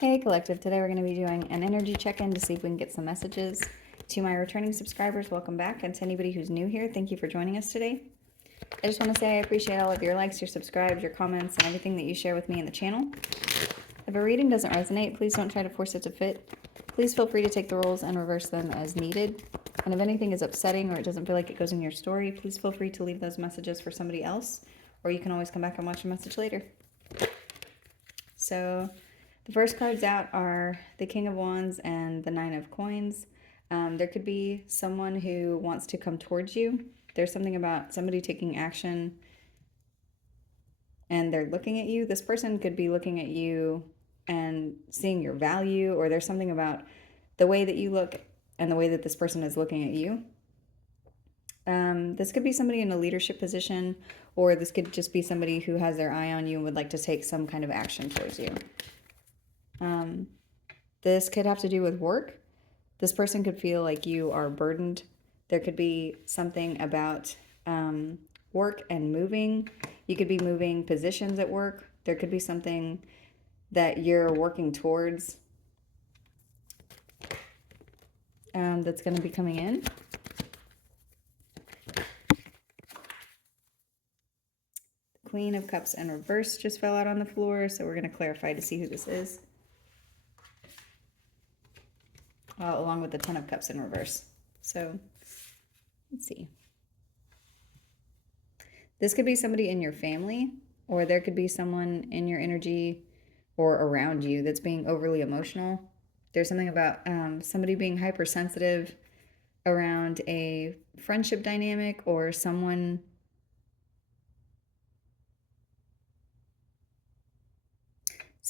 Hey Collective, today we're going to be doing an energy check-in to see if we can get some messages. To my returning subscribers, welcome back, and to anybody who's new here, thank you for joining us today. I just want to say I appreciate all of your likes, your subscribes, your comments, and everything that you share with me in the channel. If a reading doesn't resonate, please don't try to force it to fit. Please feel free to take the roles and reverse them as needed. And if anything is upsetting or it doesn't feel like it goes in your story, please feel free to leave those messages for somebody else, or you can always come back and watch the message later. So the first cards out are the King of Wands and the Nine of Coins. There could be someone who wants to come towards you. There's something about somebody taking action and they're looking at you. This person could be looking at you and seeing your value, or there's something about the way that you look and the way that this person is looking at you. This could be somebody in a leadership position, or this could just be somebody who has their eye on you and would like to take some kind of action towards you. This could have to do with work. This person could feel like you are burdened. There could be something about work and moving. You could be moving positions at work. There could be something that you're working towards that's going to be coming in. Queen of Cups in reverse just fell out on the floor, so we're going to clarify to see who this is. Along with the Ten of Cups in reverse. So, let's see. This could be somebody in your family, or there could be someone in your energy or around you that's being overly emotional. There's something about somebody being hypersensitive around a friendship dynamic, or someone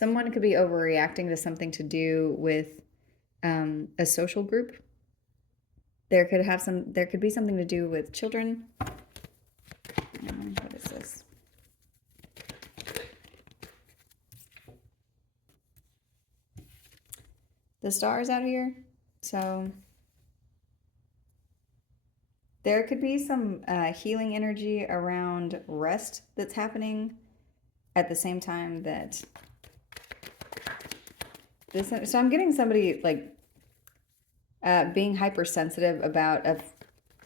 could be overreacting to something to do with a social group. There could be something to do with children. What is this? The Star is out here, so there could be some healing energy around rest that's happening at the same time that this. So I'm getting somebody like being hypersensitive about a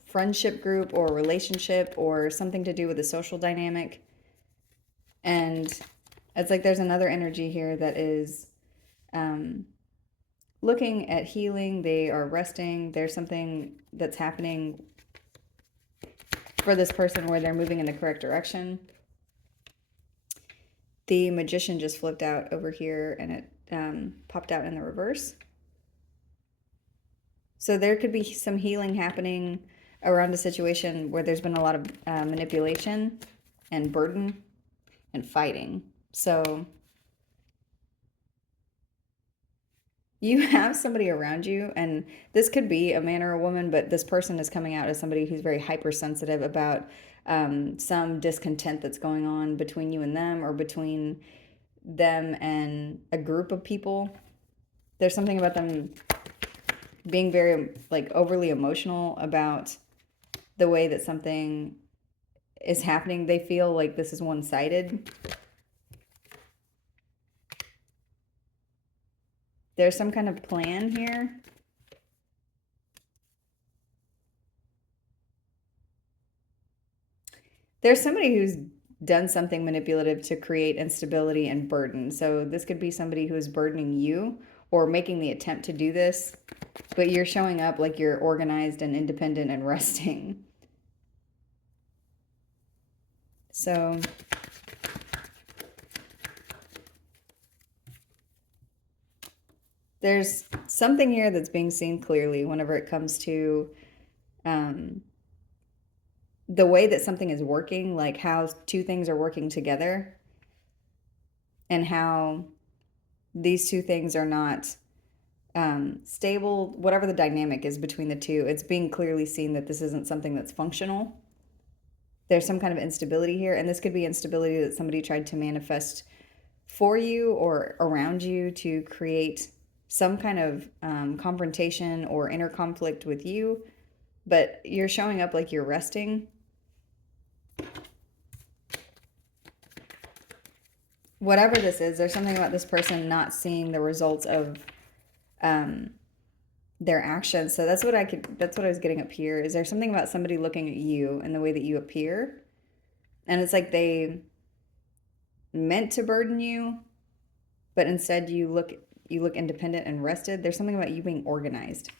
friendship group or relationship or something to do with a social dynamic. And it's like there's another energy here that is looking at healing. They are resting. There's something that's happening for this person where they're moving in the correct direction. The Magician just flipped out over here and it popped out in the reverse. So there could be some healing happening around a situation where there's been a lot of manipulation and burden and fighting. So you have somebody around you, and this could be a man or a woman, but this person is coming out as somebody who's very hypersensitive about some discontent that's going on between you and them, or between them and a group of people. There's something about them being very like overly emotional about the way that something is happening. They feel like this is one-sided. There's some kind of plan here. There's somebody who's done something manipulative to create instability and burden. So this could be somebody who is burdening you or making the attempt to do this, but you're showing up like you're organized and independent and resting. So there's something here that's being seen clearly whenever it comes to the way that something is working, like how two things are working together and how these two things are not stable. Whatever the dynamic is between the two, it's being clearly seen that this isn't something that's functional. There's some kind of instability here, and this could be instability that somebody tried to manifest for you or around you to create some kind of confrontation or inner conflict with you, but you're showing up like you're resting. whatever this is, there's something about this person not seeing the results of their actions. So that's what I was getting up here. Is there something about somebody looking at you and the way that you appear? And it's like they meant to burden you, but instead you look independent and rested. There's something about you being organized.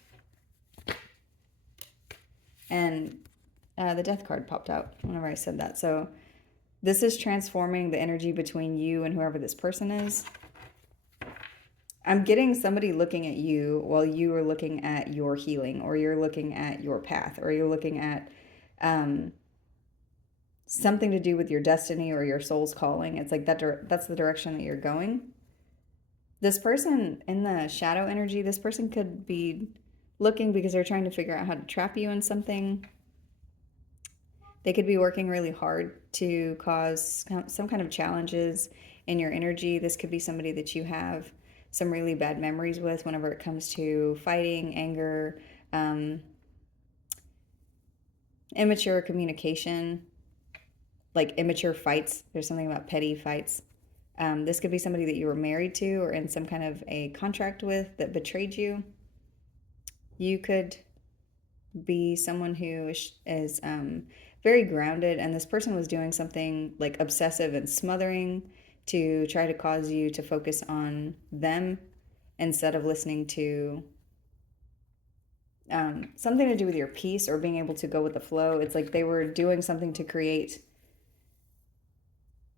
And the death card popped out whenever I said that. So this is transforming the energy between you and whoever this person is. I'm getting somebody looking at you while you are looking at your healing, or you're looking at your path, or you're looking at something to do with your destiny or your soul's calling. It's like that's the direction that you're going. This person in the shadow energy, this person could be looking because they're trying to figure out how to trap you in something. They could be working really hard to cause some kind of challenges in your energy. This could be somebody that you have some really bad memories with whenever it comes to fighting, anger, immature communication, like immature fights. There's something about petty fights. This could be somebody that you were married to or in some kind of a contract with that betrayed you. You could be someone who is very grounded, and this person was doing something like obsessive and smothering to try to cause you to focus on them instead of listening to something to do with your peace or being able to go with the flow. It's like they were doing something to create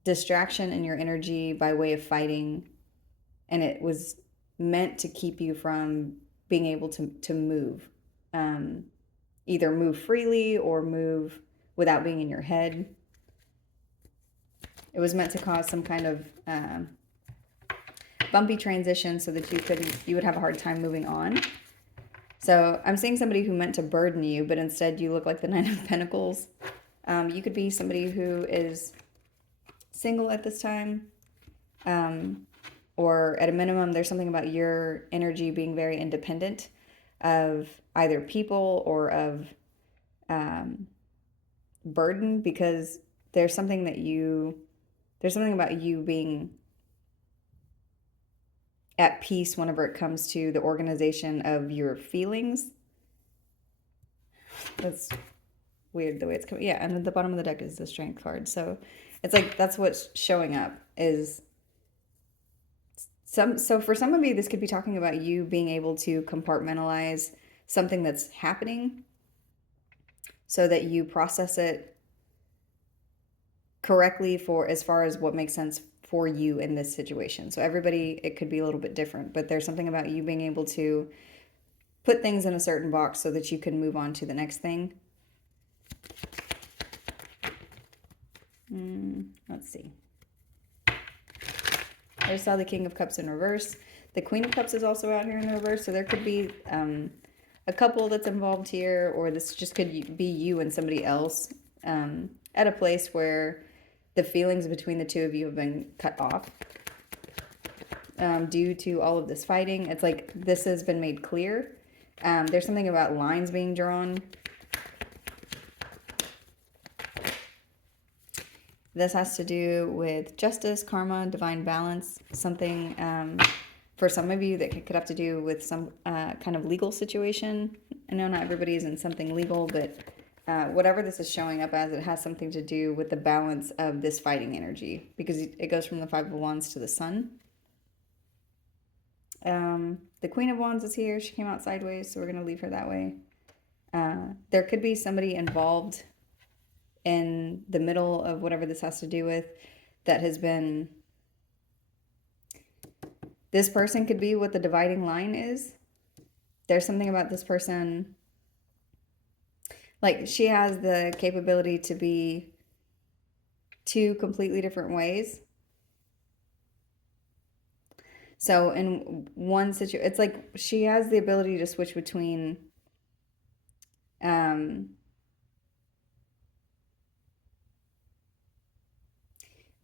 distraction in your energy by way of fighting, and it was meant to keep you from being able to move, either move freely or move without being in your head. It was meant to cause some kind of bumpy transition so that you would have a hard time moving on. So I'm seeing somebody who meant to burden you, but instead you look like the Nine of Pentacles. You could be somebody who is single at this time, or at a minimum, there's something about your energy being very independent of either people or of burden, because there's something about you being at peace whenever it comes to the organization of your feelings. That's weird the way it's coming. Yeah, and at the bottom of the deck is the Strength card. So it's like that's what's showing up is so for some of you, this could be talking about you being able to compartmentalize something that's happening so that you process it correctly for as far as what makes sense for you in this situation. So everybody, it could be a little bit different, but there's something about you being able to put things in a certain box so that you can move on to the next thing. Let's see. I just saw the King of Cups in reverse. The Queen of Cups is also out here in reverse, so there could be a couple that's involved here, or this just could be you and somebody else at a place where the feelings between the two of you have been cut off due to all of this fighting. It's like this has been made clear. There's something about lines being drawn. This has to do with justice, karma, divine balance, something for some of you that could have to do with some kind of legal situation. I know not everybody is in something legal, but whatever this is showing up as, it has something to do with the balance of this fighting energy, because it goes from the Five of Wands to the Sun. The Queen of Wands is here. She came out sideways, so we're going to leave her that way. There could be somebody involved in the middle of whatever this has to do with that has been... This person could be what the dividing line is. There's something about this person, like she has the capability to be two completely different ways. So in one situation, it's like she has the ability to switch between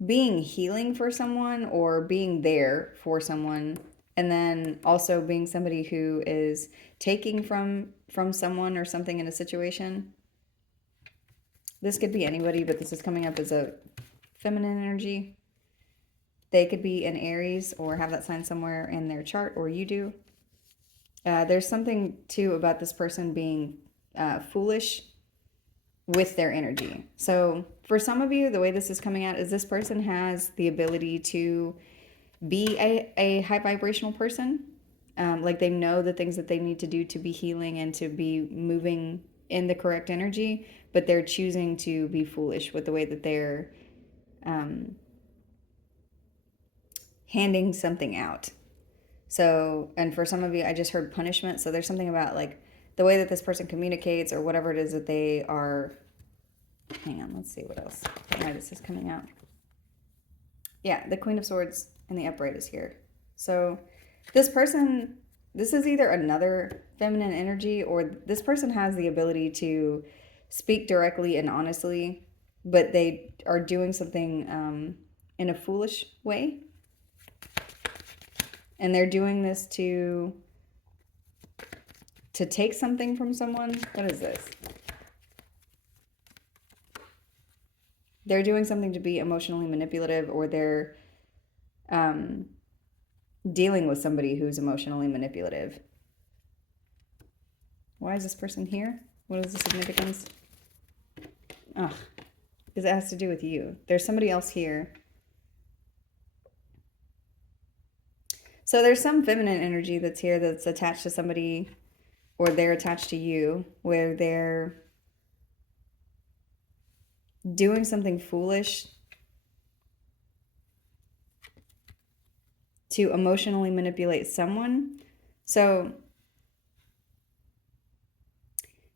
being healing for someone or being there for someone, and then also being somebody who is taking from someone or something in a situation. This could be anybody, but this is coming up as a feminine energy. They could be an Aries or have that sign somewhere in their chart, or you do. There's something too about this person being foolish with their energy. So for some of you, the way this is coming out is this person has the ability to be a high vibrational person. Like they know the things that they need to do to be healing and to be moving in the correct energy, but they're choosing to be foolish with the way that they're handing something out. So, and for some of you, I just heard punishment. So there's something about like the way that this person communicates or whatever it is that they are. Hang on, let's see what else. Why this is coming out. Yeah, the Queen of Swords and the upright is here. So this person, this is either another feminine energy or this person has the ability to speak directly and honestly, but they are doing something in a foolish way. And they're doing this to take something from someone. What is this? They're doing something to be emotionally manipulative, or they're dealing with somebody who's emotionally manipulative. Why is this person here? What is the significance? Ugh, because it has to do with you. There's somebody else here. So there's some feminine energy that's here that's attached to somebody, or they're attached to you, where they're doing something foolish to emotionally manipulate someone. So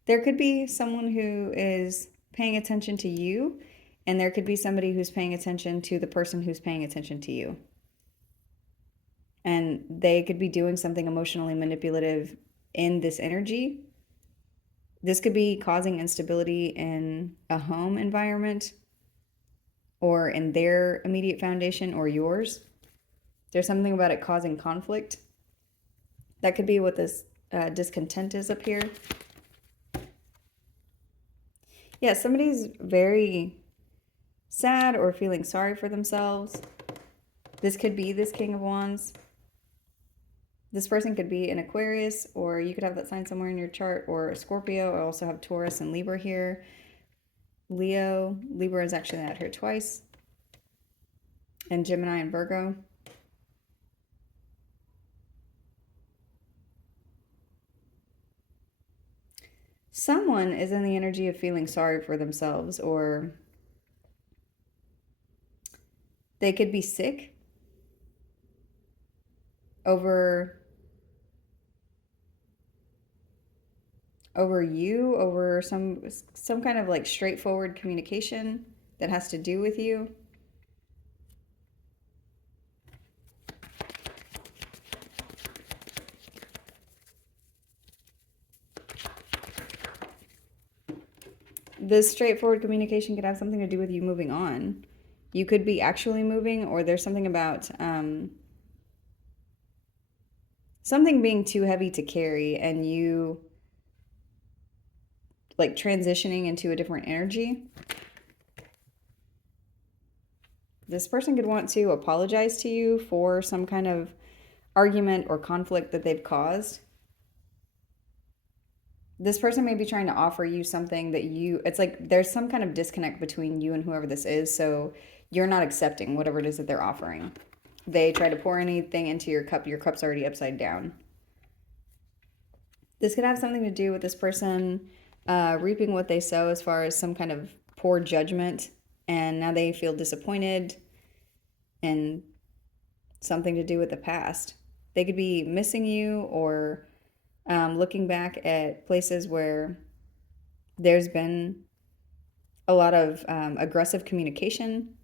there could be someone who is paying attention to you, and there could be somebody who's paying attention to the person who's paying attention to you. And they could be doing something emotionally manipulative in this energy. This could be causing instability in a home environment or in their immediate foundation or yours. There's something about it causing conflict. That could be what this discontent is up here. Yeah, somebody's very sad or feeling sorry for themselves. This could be this King of Wands. This person could be an Aquarius, or you could have that sign somewhere in your chart, or a Scorpio. I also have Taurus and Libra here. Leo. Libra is actually out here twice. And Gemini and Virgo. Someone is in the energy of feeling sorry for themselves, or they could be sick over you, over some kind of like straightforward communication that has to do with you. This straightforward communication could have something to do with you moving on. You could be actually moving, or there's something about something being too heavy to carry and you like transitioning into a different energy. This person could want to apologize to you for some kind of argument or conflict that they've caused. This person may be trying to offer you something that it's like there's some kind of disconnect between you and whoever this is, so you're not accepting whatever it is that they're offering. They try to pour anything into your cup's already upside down. This could have something to do with this person reaping what they sow as far as some kind of poor judgment, and now they feel disappointed, and something to do with the past. They could be missing you, or looking back at places where there's been a lot of aggressive communication,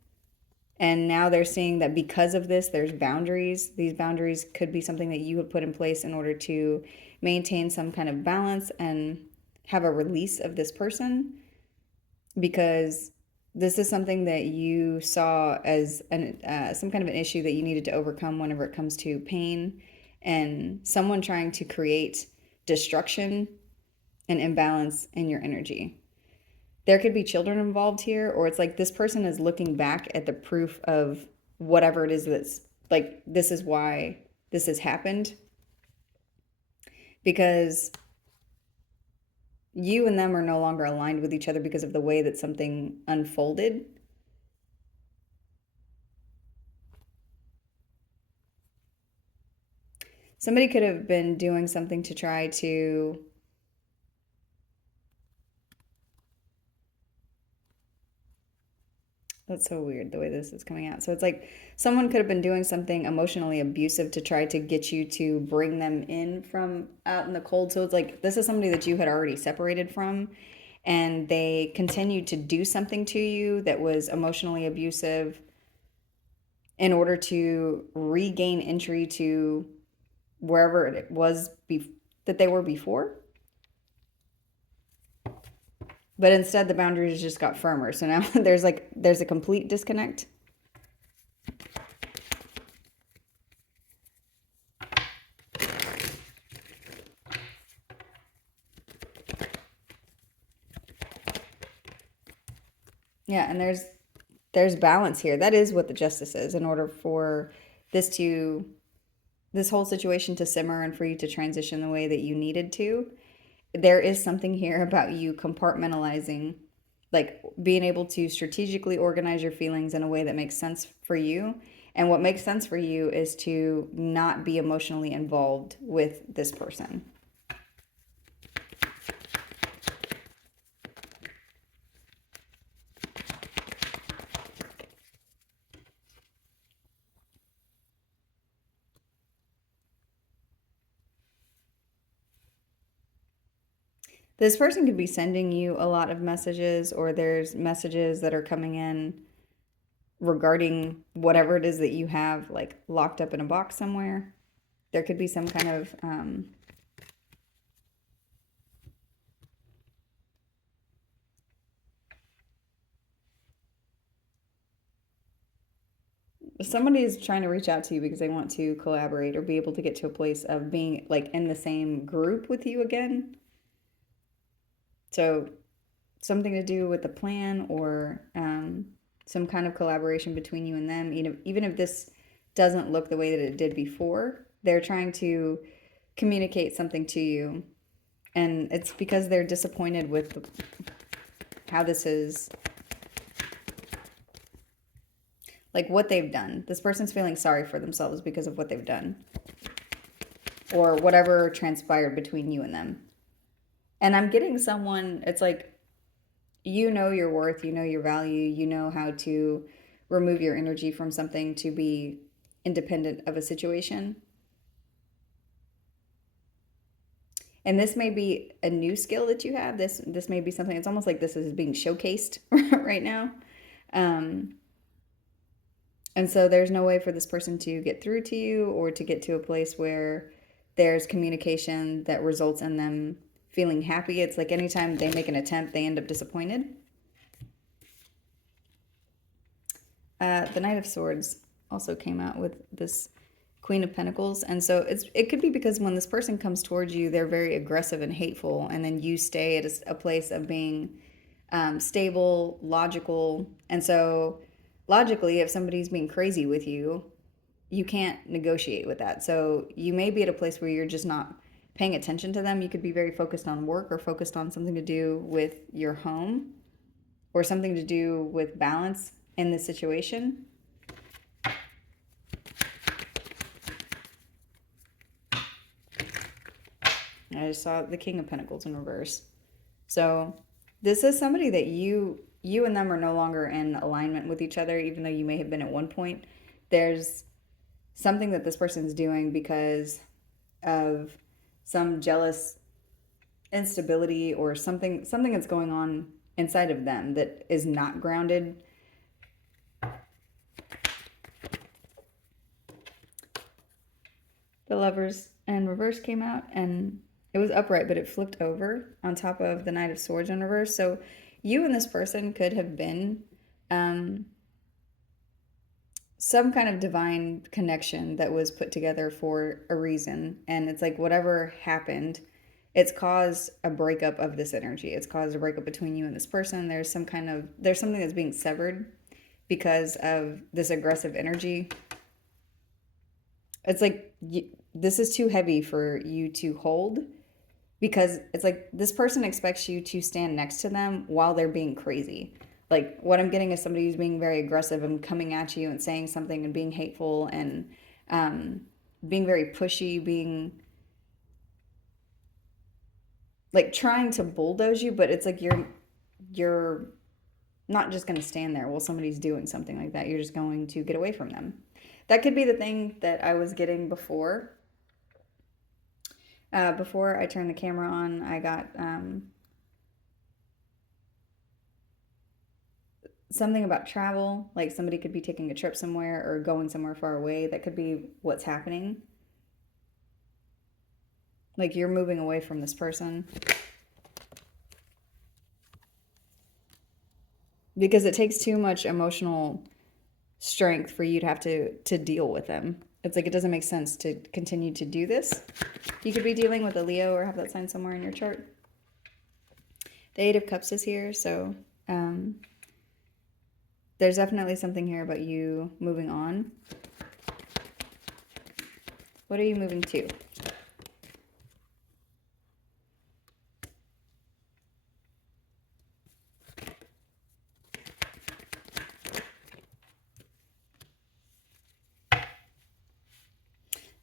and now they're seeing that because of this, there's boundaries. These boundaries could be something that you have put in place in order to maintain some kind of balance and have a release of this person, because this is something that you saw as some kind of an issue that you needed to overcome whenever it comes to pain and someone trying to create destruction and imbalance in your energy. There could be children involved here, or it's like this person is looking back at the proof of whatever it is that's like, this is why this has happened, because you and them are no longer aligned with each other because of the way that something unfolded. Somebody could have been doing something to try to that's so weird the way this is coming out. So it's like someone could have been doing something emotionally abusive to try to get you to bring them in from out in the cold. So it's like this is somebody that you had already separated from, and they continued to do something to you that was emotionally abusive in order to regain entry to wherever it was that they were before. But instead, the boundaries just got firmer. So now there's a complete disconnect. Yeah, and there's balance here. That is what the justice is. In order for this whole situation to simmer and for you to transition the way that you needed to, there is something here about you compartmentalizing, like being able to strategically organize your feelings in a way that makes sense for you. And what makes sense for you is to not be emotionally involved with this person. This person could be sending you a lot of messages, or there's messages that are coming in regarding whatever it is that you have like locked up in a box somewhere. There could be some kind of somebody is trying to reach out to you because they want to collaborate or be able to get to a place of being like in the same group with you again. So something to do with the plan, or some kind of collaboration between you and them. Even if this doesn't look the way that it did before, they're trying to communicate something to you. And it's because they're disappointed with how this is, like what they've done. This person's feeling sorry for themselves because of what they've done, or whatever transpired between you and them. And I'm getting someone, it's like, you know your worth, you know your value, you know how to remove your energy from something to be independent of a situation. And this may be a new skill that you have. This may be something, it's almost like this is being showcased right now. And so there's no way for this person to get through to you, or to get to a place where there's communication that results in them feeling happy. It's like anytime they make an attempt, they end up disappointed. The Knight of Swords also came out with this Queen of Pentacles. And so it could be because when this person comes towards you, they're very aggressive and hateful. And then you stay at a place of being stable, logical. And so logically, if somebody's being crazy with you, you can't negotiate with that. So you may be at a place where you're just not paying attention to them. You could be very focused on work, or focused on something to do with your home, or something to do with balance in this situation. I just saw the King of Pentacles in reverse. So this is somebody that you and them are no longer in alignment with each other, even though you may have been at one point. There's something that this person's doing because of some jealous instability, or something that's going on inside of them that is not grounded. The Lovers in reverse came out, and it was upright, but it flipped over on top of the Knight of Swords in reverse. So you and this person could have been some kind of divine connection that was put together for a reason. And it's like whatever happened, it's caused a breakup of this energy. It's caused a breakup between you and this person. There's something that's being severed because of this aggressive energy. It's like this is too heavy for you to hold, because it's like this person expects you to stand next to them while they're being crazy. Like what I'm getting is somebody who's being very aggressive and coming at you and saying something and being hateful and being very pushy, being like trying to bulldoze you, but it's like you're not just going to stand there while somebody's doing something like that. You're just going to get away from them. That could be the thing that I was getting before. Before I turned the camera on, I got something about travel. Like somebody could be taking a trip somewhere or going somewhere far away. That could be what's happening. Like you're moving away from this person. Because it takes too much emotional strength for you to have to deal with them. It's like it doesn't make sense to continue to do this. You could be dealing with a Leo or have that sign somewhere in your chart. The Eight of Cups is here, so there's definitely something here about you moving on. What are you moving to?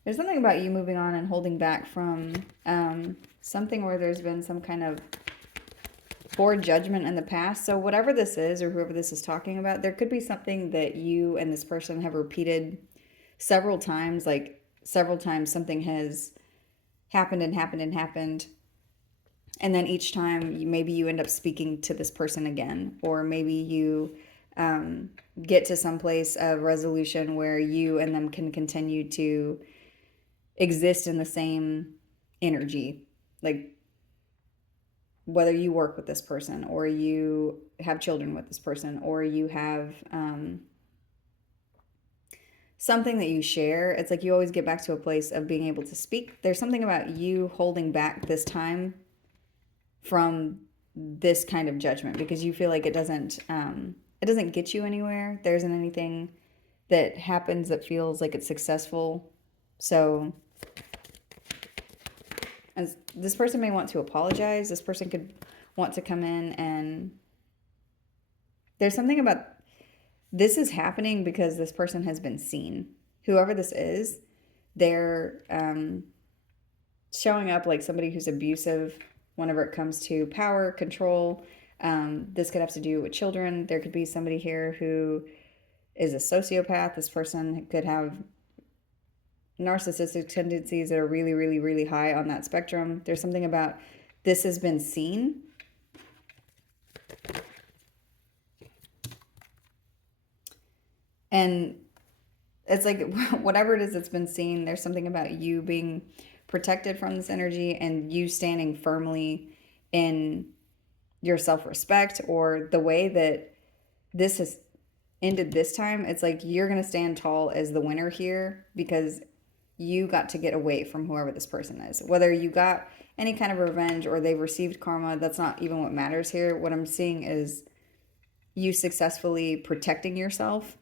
There's something about you moving on and holding back from something where there's been some kind of poor judgment in the past. So whatever this is or whoever this is talking about, there could be something that you and this person have repeated several times. Like several times something has happened and happened and happened. And then each time maybe you end up speaking to this person again, or maybe you get to some place of resolution where you and them can continue to exist in the same energy. Like whether you work with this person or you have children with this person or you have something that you share, it's like you always get back to a place of being able to speak. There's something about you holding back this time from this kind of judgment because you feel like it doesn't get you anywhere. There isn't anything that happens that feels like it's successful. So as this person may want to apologize. This person could want to come in, and there's something about this is happening because this person has been seen. Whoever this is, they're showing up like somebody who's abusive whenever it comes to power, control. This could have to do with children. There could be somebody here who is a sociopath. This person could have narcissistic tendencies that are really, really, really high on that spectrum. There's something about this has been seen. And it's like whatever it is that's been seen, there's something about you being protected from this energy and you standing firmly in your self-respect or the way that this has ended this time. It's like you're going to stand tall as the winner here because you got to get away from whoever this person is. Whether you got any kind of revenge or they've received karma, that's not even what matters here. What I'm seeing is you successfully protecting yourself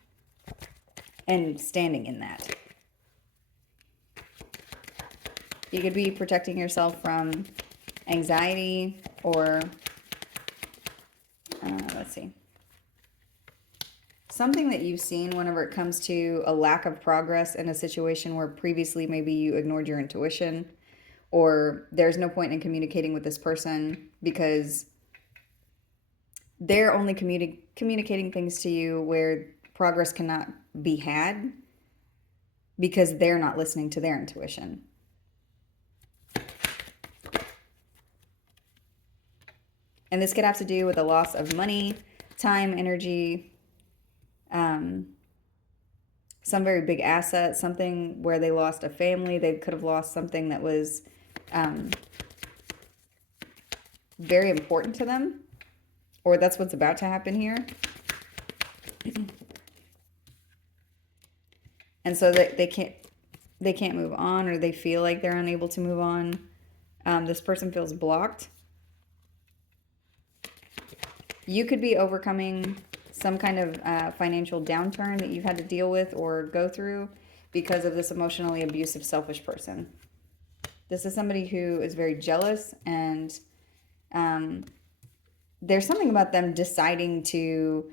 and standing in that. You could be protecting yourself from anxiety or, let's see, something that you've seen whenever it comes to a lack of progress in a situation where previously maybe you ignored your intuition or there's no point in communicating with this person because they're only communicating things to you where progress cannot be had because they're not listening to their intuition. And this could have to do with a loss of money, time, energy, some very big asset, something where they lost a family. They could have lost something that was very important to them, or that's what's about to happen here. And so they can't move on, or they feel like they're unable to move on. This person feels blocked. You could be overcoming some kind of financial downturn that you've had to deal with or go through because of this emotionally abusive, selfish person. This is somebody who is very jealous, and there's something about them deciding to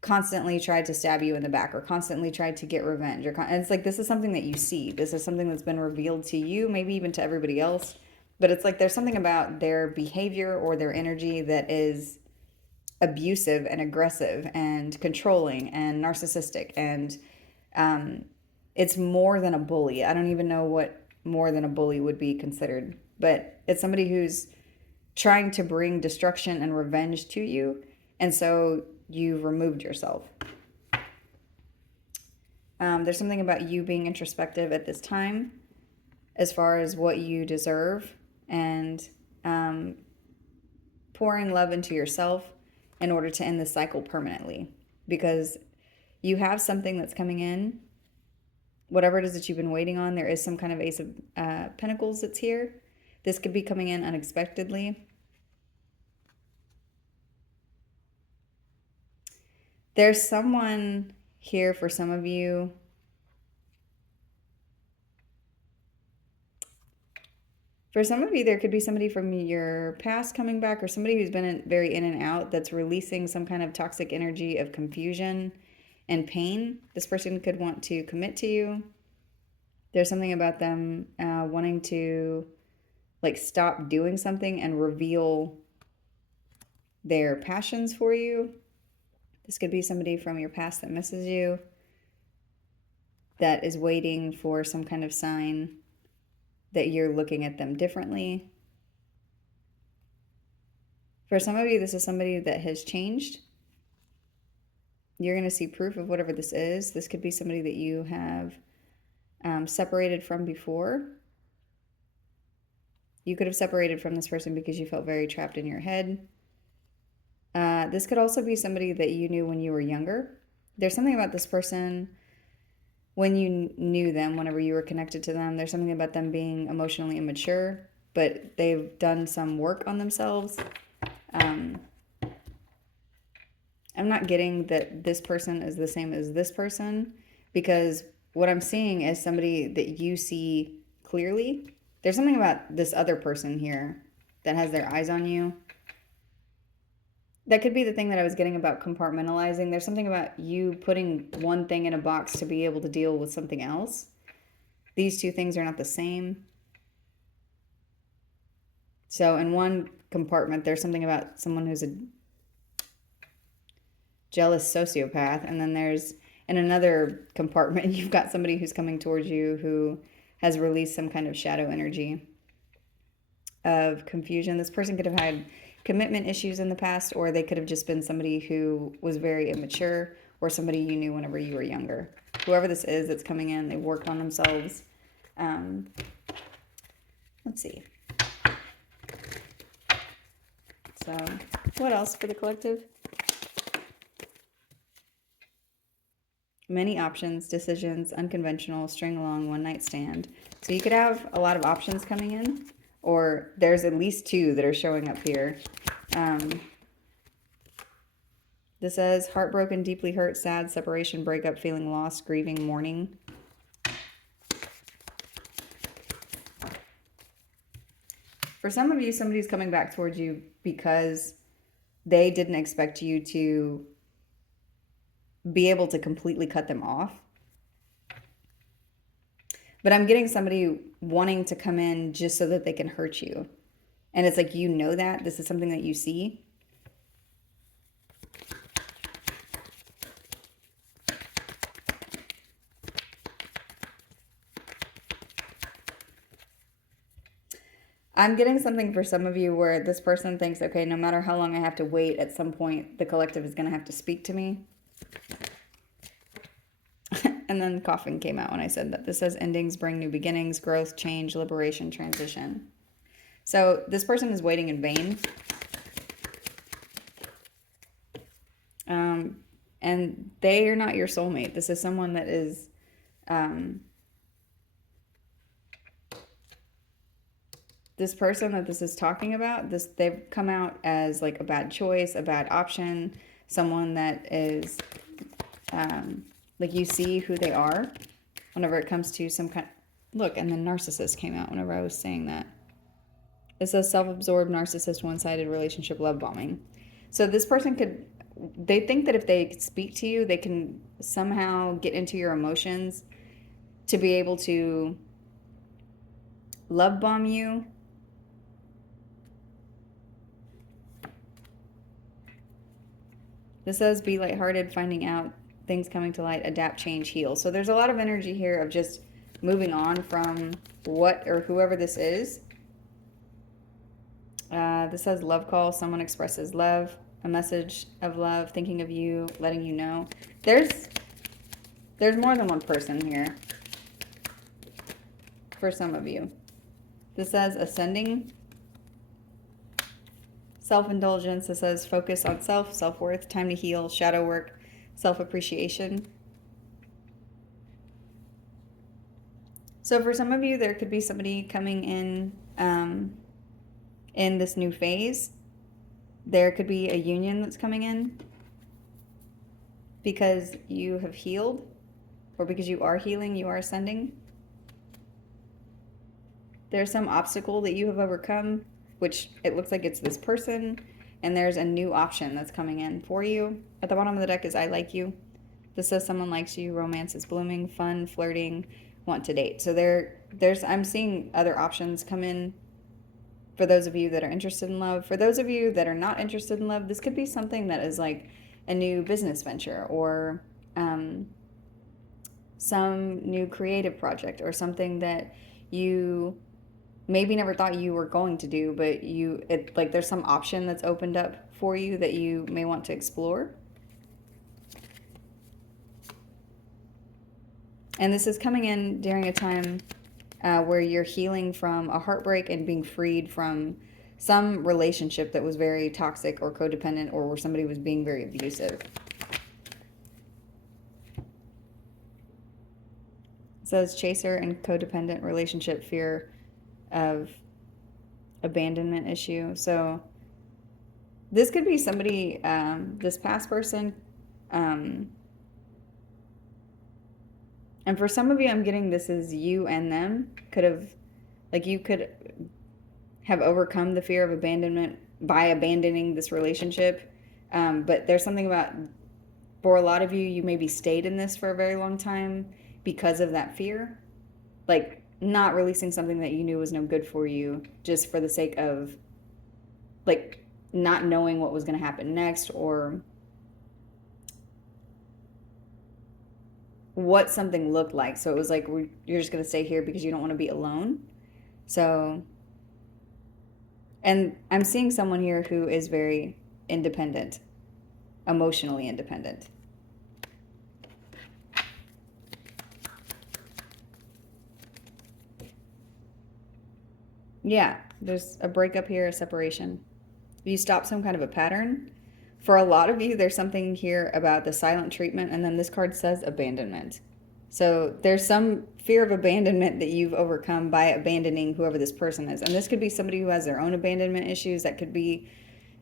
constantly try to stab you in the back or constantly try to get revenge. And it's like, this is something that you see. This is something that's been revealed to you, maybe even to everybody else. But it's like there's something about their behavior or their energy that is abusive and aggressive and controlling and narcissistic. And it's more than a bully. I don't even know what more than a bully would be considered. But it's somebody who's trying to bring destruction and revenge to you. And so you've removed yourself. There's something about you being introspective at this time as far as what you deserve, and pouring love into yourself in order to end the cycle permanently, because you have something that's coming in. Whatever it is that you've been waiting on, there is some kind of Ace of Pentacles that's here. This could be coming in unexpectedly. There's someone here for some of you. For some of you, there could be somebody from your past coming back, or somebody who's been very in and out that's releasing some kind of toxic energy of confusion and pain. This person could want to commit to you. There's something about them wanting to like stop doing something and reveal their passions for you. This could be somebody from your past that misses you, that is waiting for some kind of sign that you're looking at them differently. For some of you, this is somebody that has changed. You're going to see proof of whatever this is. This could be somebody that you have separated from before. You could have separated from this person because you felt very trapped in your head. This could also be somebody that you knew when you were younger. There's something about this person when you knew them, whenever you were connected to them. There's something about them being emotionally immature, but they've done some work on themselves. I'm not getting that this person is the same as this person, because what I'm seeing is somebody that you see clearly. There's something about this other person here that has their eyes on you. That could be the thing that I was getting about compartmentalizing. There's something about you putting one thing in a box to be able to deal with something else. These two things are not the same. So in one compartment, there's something about someone who's a jealous sociopath. And then there's, in another compartment, you've got somebody who's coming towards you who has released some kind of shadow energy of confusion. This person could have had commitment issues in the past, or they could have just been somebody who was very immature, or somebody you knew whenever you were younger. Whoever this is that's coming in, they've worked on themselves. Let's see. So what else for the collective? Many options, decisions, unconventional, string along, one night stand. So you could have a lot of options coming in, or there's at least two that are showing up here. This says heartbroken, deeply hurt, sad, separation, breakup, feeling lost, grieving, mourning. For some of you, somebody's coming back towards you because they didn't expect you to be able to completely cut them off. But I'm getting somebody wanting to come in just so that they can hurt you. And it's like, you know that. This is something that you see. I'm getting something for some of you where this person thinks, okay, no matter how long I have to wait, at some point the collective is going to have to speak to me. And then coughing came out when I said that. This says endings bring new beginnings, growth, change, liberation, transition. So this person is waiting in vain. And they are not your soulmate. This is someone that is this person that this is talking about, they've come out as like a bad choice, a bad option, someone that is like you see who they are whenever it comes to some kind. Look, and then narcissist came out whenever I was saying that. It says self-absorbed narcissist, one-sided relationship, love bombing. So this person could, they think that if they speak to you, they can somehow get into your emotions to be able to love bomb you. This says be lighthearted, finding out, things coming to light, adapt, change, heal. So there's a lot of energy here of just moving on from what or whoever this is. This says love call, someone expresses love, a message of love, thinking of you, letting you know. There's more than one person here for some of you. This says ascending, self-indulgence. This says focus on self, self-worth, time to heal, shadow work, self-appreciation. So for some of you, there could be somebody coming in this new phase. There could be a union that's coming in because you have healed, or because you are healing, you are ascending. There's some obstacle that you have overcome, which it looks like it's this person, and there's a new option that's coming in for you. At the bottom of the deck is I like you. This says someone likes you, romance is blooming, fun, flirting, want to date. So I'm seeing other options come in for those of you that are interested in love. For those of you that are not interested in love, this could be something that is like a new business venture, or some new creative project, or something that you maybe never thought you were going to do, but like there's some option that's opened up for you that you may want to explore. And this is coming in during a time where you're healing from a heartbreak and being freed from some relationship that was very toxic or codependent, or where somebody was being very abusive. It says chaser and codependent relationship, fear of abandonment issue. So this could be somebody, this past person, and for some of you, I'm getting this is you and them could have, like you could have overcome the fear of abandonment by abandoning this relationship. But there's something about, for a lot of you, you maybe stayed in this for a very long time because of that fear. Like not releasing something that you knew was no good for you, just for the sake of like not knowing what was going to happen next, or what something looked like. So it was like, you're just going to stay here because you don't want to be alone. So, and I'm seeing someone here who is very independent, emotionally independent. Yeah, there's a breakup here, a separation. You stop some kind of a pattern. For a lot of you, there's something here about the silent treatment, and then this card says abandonment. So there's some fear of abandonment that you've overcome by abandoning whoever this person is. And this could be somebody who has their own abandonment issues. That could be,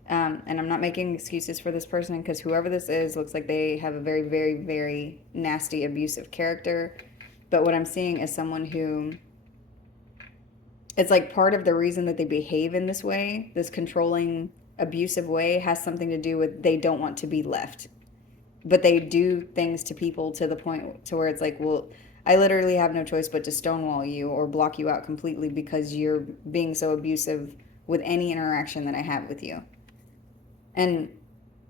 and I'm not making excuses for this person, because whoever this is looks like they have a very, very, very nasty, abusive character. But what I'm seeing is someone who, it's like part of the reason that they behave in this way, this controlling, abusive way, has something to do with they don't want to be left. But they do things to people to the point to where it's like, well, I literally have no choice but to stonewall you or block you out completely because you're being so abusive with any interaction that I have with you. And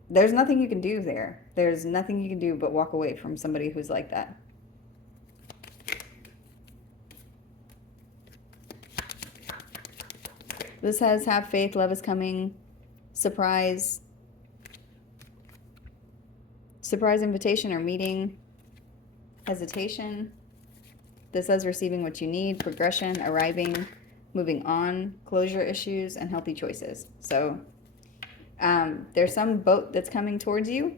there's nothing you can do there. There's nothing you can do but walk away from somebody who's like that. This has have faith, love is coming, surprise invitation or meeting, hesitation. This says receiving what you need, progression, arriving, moving on, closure issues, and healthy choices. So there's some boat that's coming towards you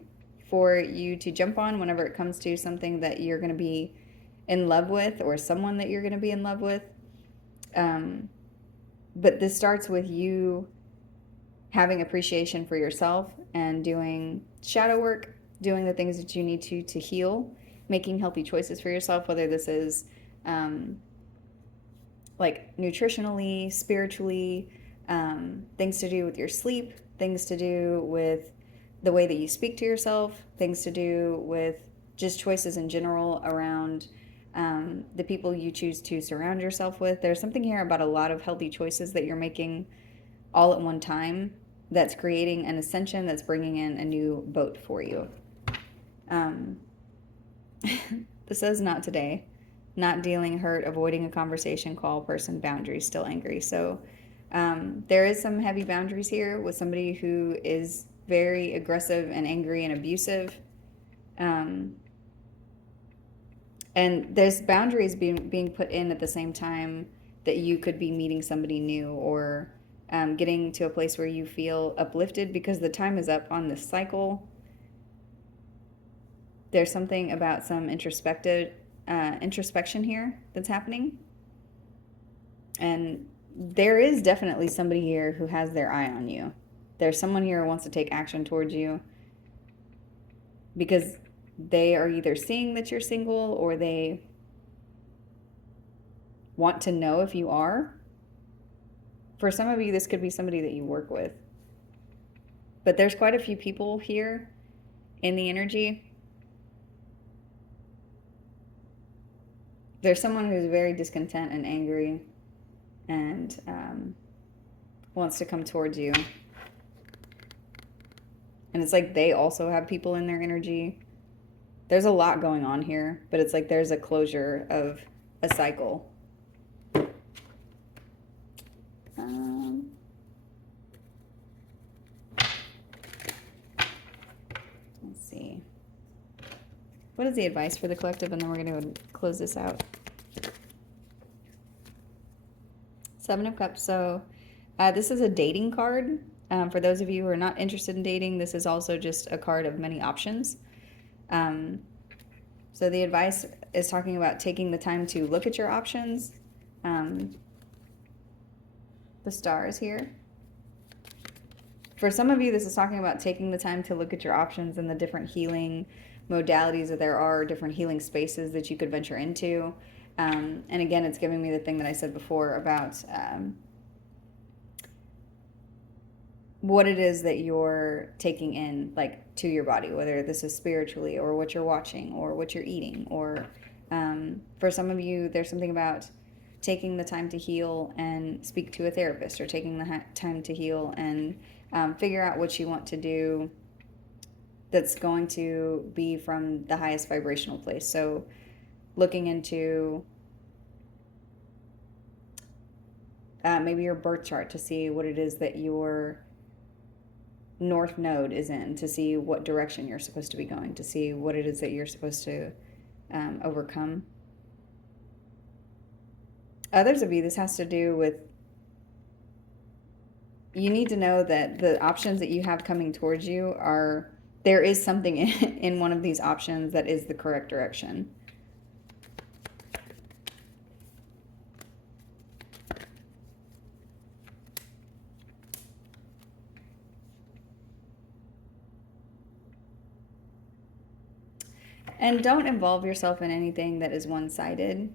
for you to jump on whenever it comes to something that you're going to be in love with, or someone that you're going to be in love with. But this starts with you having appreciation for yourself and doing shadow work, doing the things that you need to heal, making healthy choices for yourself, whether this is like nutritionally, spiritually, things to do with your sleep, things to do with the way that you speak to yourself, things to do with just choices in general around the people you choose to surround yourself with. There's something here about a lot of healthy choices that you're making all at one time that's creating an ascension that's bringing in a new boat for you. This says not today. Not dealing, hurt, avoiding a conversation, call, person, boundaries, still angry. So there is some heavy boundaries here with somebody who is very aggressive and angry and abusive. And there's boundaries being put in at the same time that you could be meeting somebody new or getting to a place where you feel uplifted because the time is up on this cycle. There's something about some introspection here that's happening. And there is definitely somebody here who has their eye on you. There's someone here who wants to take action towards you because they are either seeing that you're single or they want to know if you are. For some of you, this could be somebody that you work with. But there's quite a few people here in the energy. There's someone who's very discontent and angry and wants to come towards you. And it's like they also have people in their energy. There's a lot going on here, but it's like there's a closure of a cycle. Let's see. What is the advice for the collective? And then we're going to close this out. Seven of Cups. So this is a dating card. For those of you who are not interested in dating, this is also just a card of many options. So the advice is talking about taking the time to look at your options. The stars here. For some of you, this is talking about taking the time to look at your options and the different healing modalities that there are, different healing spaces that you could venture into. And again, it's giving me the thing that I said before about what it is that you're taking in, like, to your body, whether this is spiritually or what you're watching or what you're eating. Or for some of you, there's something about taking the time to heal and speak to a therapist, or taking the time to heal and figure out what you want to do that's going to be from the highest vibrational place. So looking into maybe your birth chart to see what it is that your north node is in, to see what direction you're supposed to be going, to see what it is that you're supposed to overcome. Others of you, this has to do with, you need to know that the options that you have coming towards you are, there is something in one of these options that is the correct direction. And don't involve yourself in anything that is one-sided.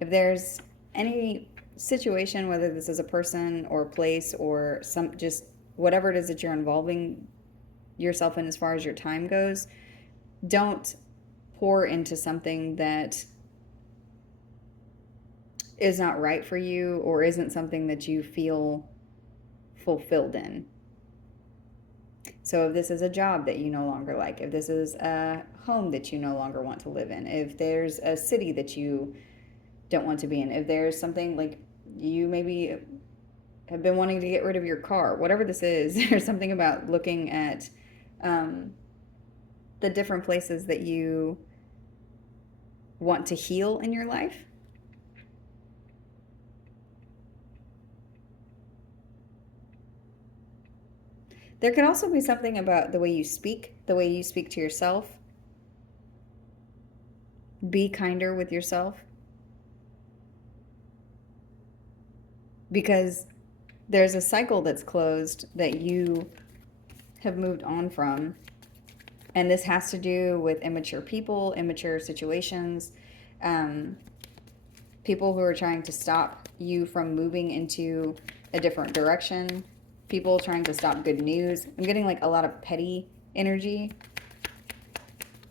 If there's any situation, whether this is a person or a place or some, just whatever it is that you're involving yourself in as far as your time goes, don't pour into something that is not right for you or isn't something that you feel fulfilled in. So if this is a job that you no longer like, if this is a home that you no longer want to live in, if there's a city that you don't want to be in, if there's something like you maybe have been wanting to get rid of your car, whatever this is, there's something about looking at the different places that you want to heal in your life. There could also be something about the way you speak to yourself. Be kinder with yourself. Because there's a cycle that's closed that you have moved on from. And this has to do with immature people, immature situations, um, people who are trying to stop you from moving into a different direction, people trying to stop good news. I'm getting like a lot of petty energy.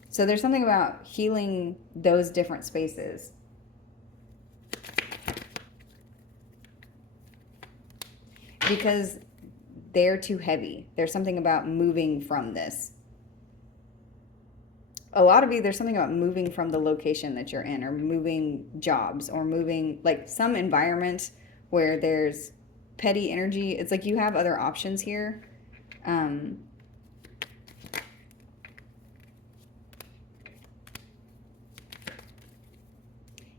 So there's something about healing those different spaces. Because they're too heavy. There's something about moving from this. A lot of you, there's something about moving from the location that you're in, or moving jobs, or moving like some environment where there's petty energy. It's like you have other options here.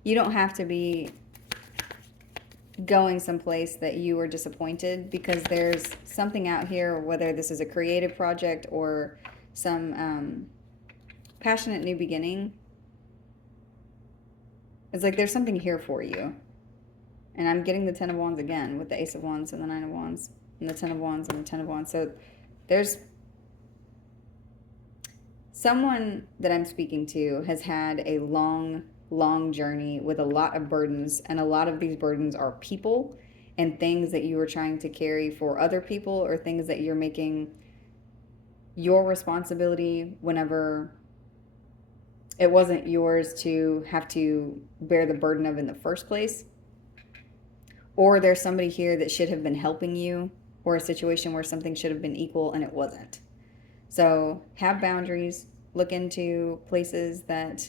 You don't have to be going someplace that you were disappointed, because there's something out here, whether this is a creative project or some passionate new beginning. It's like there's something here for you. And I'm getting the 10 of Wands again with the Ace of Wands and the 9 of Wands and the 10 of Wands and the 10 of Wands. So there's someone that I'm speaking to has had a long journey with a lot of burdens, and a lot of these burdens are people and things that you were trying to carry for other people, or things that you're making your responsibility whenever it wasn't yours to have to bear the burden of in the first place. Or there's somebody here that should have been helping you, or a situation where something should have been equal and it wasn't. So have boundaries, look into places that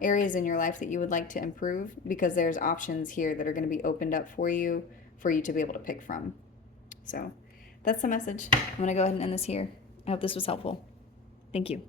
areas in your life that you would like to improve, because there's options here that are going to be opened up for you to be able to pick from. So that's the message. I'm going to go ahead and end this here. I hope this was helpful. Thank you.